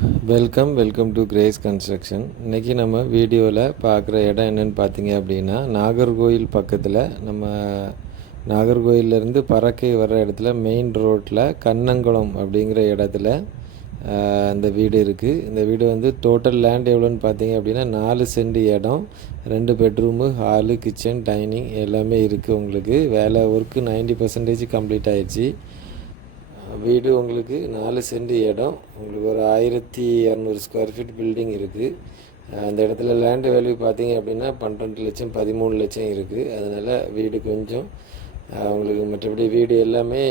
Welcome welcome to Grace construction இன்றைக்கி நம்ம வீடியோவில் பார்க்குற இடம் என்னென்னு பார்த்தீங்க அப்படின்னா நாகர்கோயில் பக்கத்தில் நம்ம நாகர்கோயிலேருந்து பறக்கை வர்ற இடத்துல மெயின் ரோட்டில் கண்ணங்குளம் அப்படிங்கிற இடத்துல அந்த வீடு இருக்குது இந்த வீடு வந்து டோட்டல் லேண்ட் எவ்வளோன்னு பார்த்தீங்க அப்படின்னா நாலு சென்ட் இடம் ரெண்டு பெட்ரூமு ஹாலு கிச்சன் டைனிங் எல்லாமே இருக்குது உங்களுக்கு. வேலை ஒர்க்கு 90% பர்சன்டேஜ் கம்ப்ளீட் ஆயிடுச்சு. வீடு உங்களுக்கு நாலு சென்ட் இடம். உங்களுக்கு ஒரு ஆயிரத்தி இரநூறு ஸ்கொயர் ஃபீட் பில்டிங் இருக்குது அந்த இடத்துல லேண்டு வேல்யூ பார்த்தீங்க அப்படின்னா பன்னெண்டு லட்சம் பதிமூணு லட்சம் இருக்குது அதனால் வீடு கொஞ்சம் உங்களுக்கு மற்றபடி வீடு எல்லாமே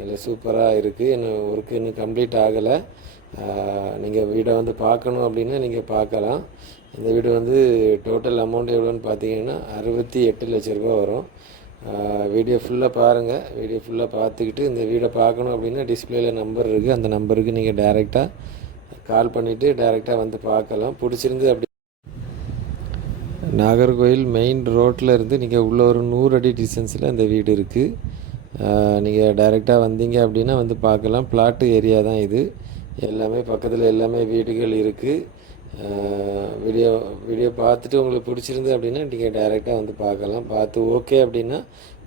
நல்ல சூப்பராக இருக்குது இன்னும் ஒர்க்கு இன்னும் கம்ப்ளீட் ஆகலை. நீங்கள் வீடை வந்து பார்க்கணும் அப்படின்னா நீங்கள் பார்க்கலாம். இந்த வீடு வந்து டோட்டல் அமௌண்ட் எவ்வளோன்னு பார்த்தீங்கன்னா அறுபத்தி எட்டு லட்ச ரூபா வரும். வீடியோ ஃபுல்லாக பாருங்கள் வீடியோ ஃபுல்லாக பார்த்துக்கிட்டு இந்த வீடை பார்க்கணும் அப்படின்னா டிஸ்பிளேல நம்பர் இருக்குது அந்த நம்பருக்கு நீங்கள் டைரெக்டாக கால் பண்ணிவிட்டு டைரெக்டாக வந்து பார்க்கலாம். பிடிச்சிருந்து அப்படி. நாகர்கோயில் மெயின் ரோட்டில் இருந்து நீங்கள் உள்ள ஒரு நூறு அடி டிஸ்டன்ஸில் அந்த வீடு இருக்குது நீங்கள் டைரெக்டாக வந்தீங்க அப்படின்னா வந்து பார்க்கலாம். பிளாட்டு ஏரியா தான் இது. எல்லாமே பக்கத்தில் எல்லாமே வீடுகள் இருக்குது வீடியோ வீடியோ பார்த்துட்டு உங்களுக்கு பிடிச்சிருந்து அப்படின்னா நீங்கள் டைரெக்டாக வந்து பார்க்கலாம். பார்த்து ஓகே அப்படின்னா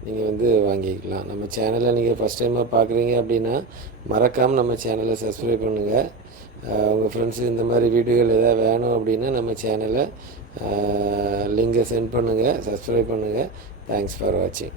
நீங்கள் வந்து வாங்கிக்கலாம். நம்ம சேனலை நீங்கள் ஃபஸ்ட் டைமாக பார்க்குறீங்க அப்படின்னா மறக்காமல் நம்ம சேனலை சப்ஸ்கிரைப் பண்ணுங்கள் உங்கள் ஃப்ரெண்ட்ஸு இந்த மாதிரி வீடியோகள் எதாவது வேணும் அப்படின்னா நம்ம சேனலை லிங்கை சென்ட் பண்ணுங்கள் சப்ஸ்கிரைப் பண்ணுங்கள் தேங்க்ஸ் ஃபார் வாட்சிங்